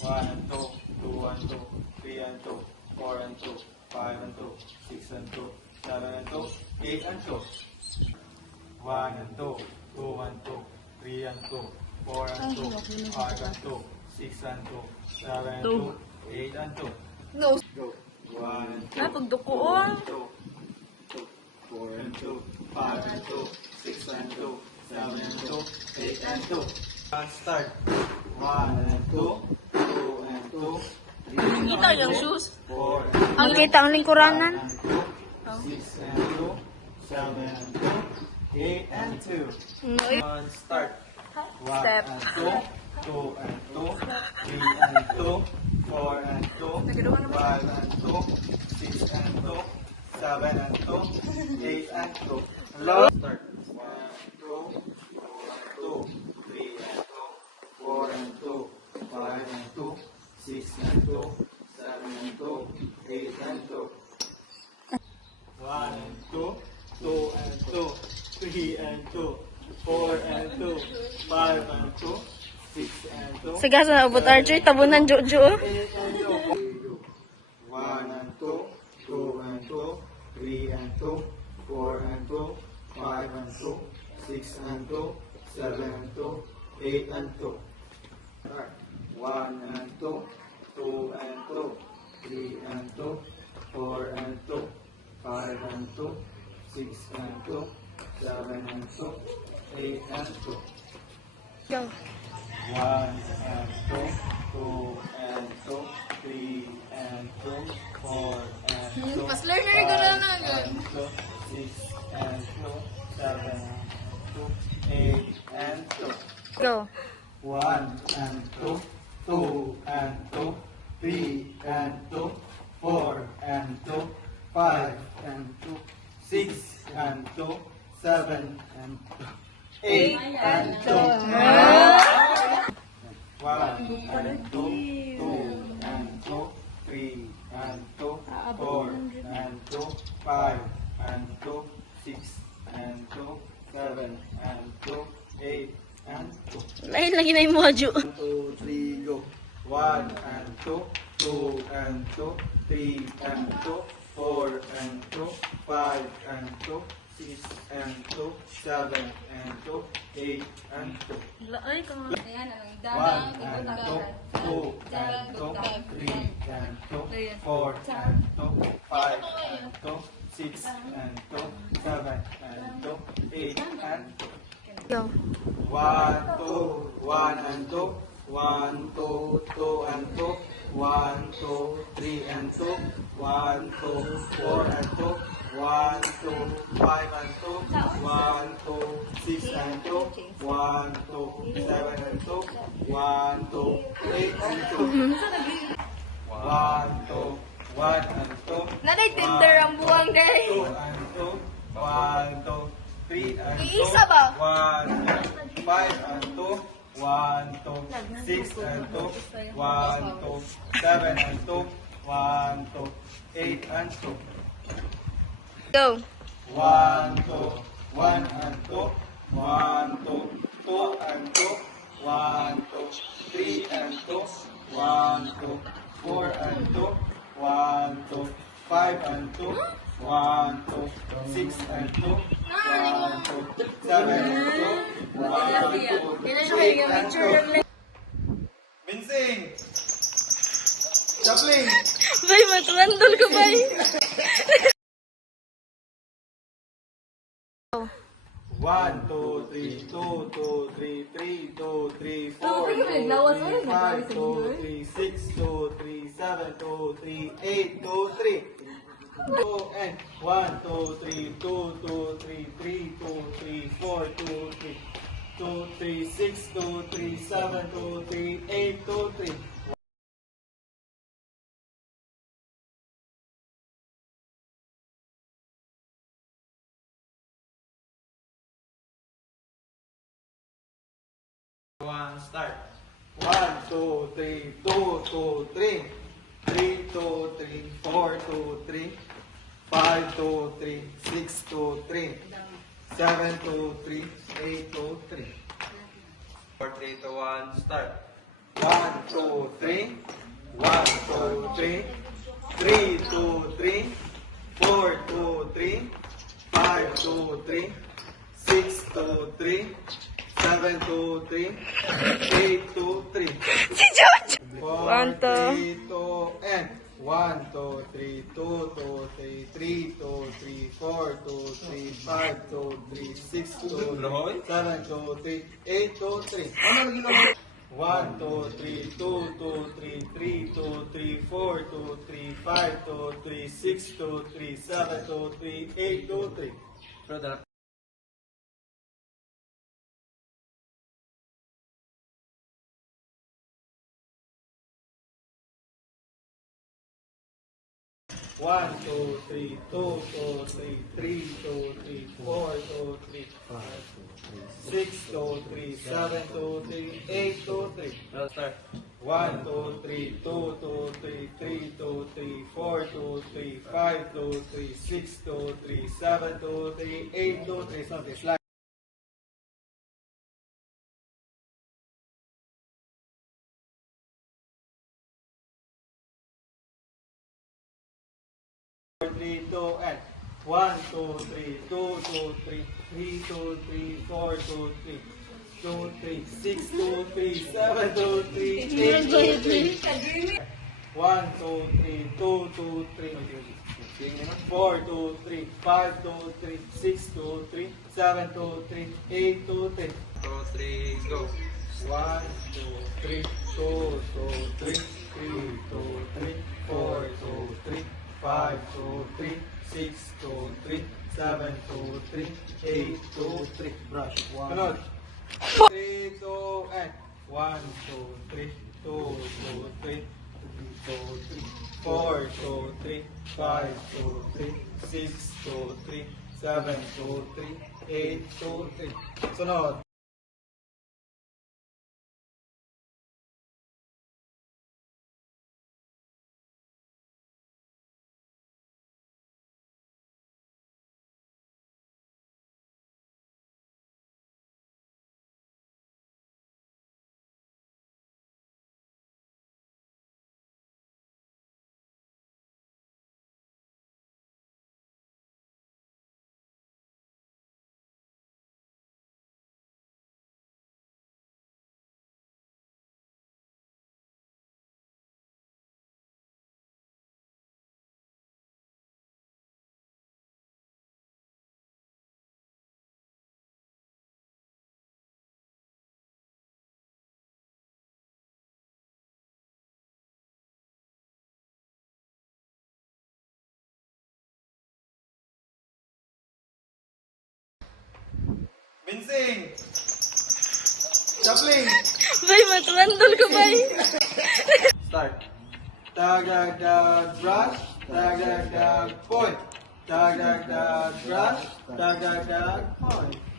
1 and 2, 2 and 2, 3 and 2, 4 and 2, 5 and 2, 6 and 2, 7 and 2, 8 and 2. 1 and 2, 2 and 2, 3 and 2, 4 and 2, 5 and 2, 6 and 2, 7 and 2, 8 and 2. No. Go. 1 and 2, Ay, pagdukoon. 2, 4 and 2, 5 and 2, 6 and 2, 7 and 2, 8 and 2. Start. 1 and 2, 2 and 2, 3 Kita and yung 2, shoes. 4 Ang kita ang lingkuranan. 6 and 2, 7 and 2, 8 and 2. Start. 1 Step. and 2, 2 and 2, 3 and 2, 4 and 2, 5 and 2, 6 and 2, 7 and 2, 8 and 2. Start. 1 and 2, 2 and 2, 3 and 2, 4 and 2, 5 and 2, 6 and 2, 7 and 2, 8 and 2. 1 and 2, 2 and 2, 3 and 2, 4 and 2, 5 and 2, 6 and 2. Sige, sa abot Archer, tabunan Jojo. 1 and 2, 2 and 2, 3 and 2, 4 and 2, 5 and 2, 6 and 2, 7 and 2, 8 and 2. 1 and 2, 2 and 2, 3 and 2, 4 and 2, 5 and 2, 6 and 2, 7 and 2, 8 and 2. Go. 1 and 2, 2 and 2, 3 and 2, 4 and 2, Pas learner 5 ko na nga. and 2, 6 and 2, 7 and 2, 8 and 2. Go. 1 and 2, 2 and 2, 3 and 2, 4 and 2, 5 and 2, 6 and 2, 7 and 2, 8 and 2. 1 and 2, 2 and 2, 3 and 2, 4 and 2, 5 and 2, 6 and 2, 7 and 2, 8 and 2. Lain lagi na yung mga Jo. 1, 2, 3, go. 1 and 2, 2 and 2, 3 and 2, 4 and 2, 5 and 2, 6 and 2, 7 and 2, 8 and 2. Ay, kung... 1 and 2, 2 and 2, 3 and 2, 4 and 2, 5 and 2, 6 and 2, 7 and 2, 8 and 2. Go. 1, 2, 1 and 2, 1, 2, 2 and 2, 1, 2, 3 and 2, 1, 2, 4 and 2, 1, 2, 5 and 2, 1, 2, 6 and 2, 1, 2, 7 and 2, 1, 2, 8 and 2. 1, 2, 1 and 2. Nanay Tinder ang buwang day. 2 and 2, 1, 2, 3 and 2, Iisa ba? 1, 5 and 2, 1, 2, 6 and 2, 1, 2, 7 and 2, 1, 2, 8 and 2. Go. 1, 2, 1 and 2, 1, 2, 2 and 2, 1, 2, 3 and 2, 1, 2, 4 and 2, 1, 2, 5 and 2, 1, 2, 6 and 2, 1, 2, 7 and 2, 1, 2, 8 and 2. Minsing! Chaplin! Bay, matlandol ka, bay. 1, 2, 3, 2, 2, 3, 3, 2, 3, 4, 2, 3, 5, 2, 3, 6, 2, 3, 7, 2, 3, 8, 2, 3. 2 and 1, 2, 3, 2, 2, 3, 3, 2, 3, 4, 2, 3, 2, 3, 6, 2, 3, 7, 2, 3, 8, 2, 3. 1, start. 1, 2, 3, 2, 2, 3. 3, 2, 3, 4, 2, 3. 5, 2, 3, 6, 2, 3. 7, 2, 3, 8, 2, 3. 4, 3, 2, 1, start. 1, 2, 3. 1, 2, 3. 3, 2, 3. 4, 2, 3. 5, 2, 3. 6, 2, 3. 7, 2, 3. 8, 2, 3. Si Jojo! 4, 1, 2. 3, 2, and 1, 2, 3, 2, 2, 3, 3, 2, 3, 4, 2, 3, 5, 2, 3, 6, 2, 7, 2, 3, 8, 2, 3. 1, 2, 3, 2, 2, 3, 3, 2, 3, 4, 2, 3, 5, 2, 3, 6, 2, 3, 7, 2, 3, 8, 2, 3. 1, 2, 3, 2, 2, 3, 3, 2, 3, 4, 2, 3, 5, 6, 2, 3, 7, 2, 3, 8, 2, 3. 1, 2, 3, 2, 2, 3, 3, 2, 3, 4, 2, 3, 5, 2, 3, 6, 2, 3, 7, 2, 3, 8, 2, 3. Something slide. Three, two, and 1, 2, 3, 2, 2, 3, 3, 2, 3, 4, 2, 3, 2, 3, 6, 2, 3, 7, 2, 3, 8, 2, 3. 1, 2, 3, 2, 2, 3, 4, 2, 3, 5, 2, 3, 6, 2, 3, 7, 2, 3, 8, 2, 3. 2, 3, go. 1, 2, 3, 2, 2, 3, 3, 2, 3, 4, 2, 3, 5, 2, 3, 6, 2, 3, 7, 2, 3, 8, 2, 3. Brush. Sunod. 3, 2, and 1, 2, 3, 2, 2, 3, 2, 3, 4, 2, 3, 5, 2, 3, 6, 2, 3, 7, 2, 3, 8, 2, 3. Sunod. Binsing! Chaplin! Bay, matwandol ka bay. Start. Tagagdag brush, tagagdag point. Tagagdag brush, tagagdag point.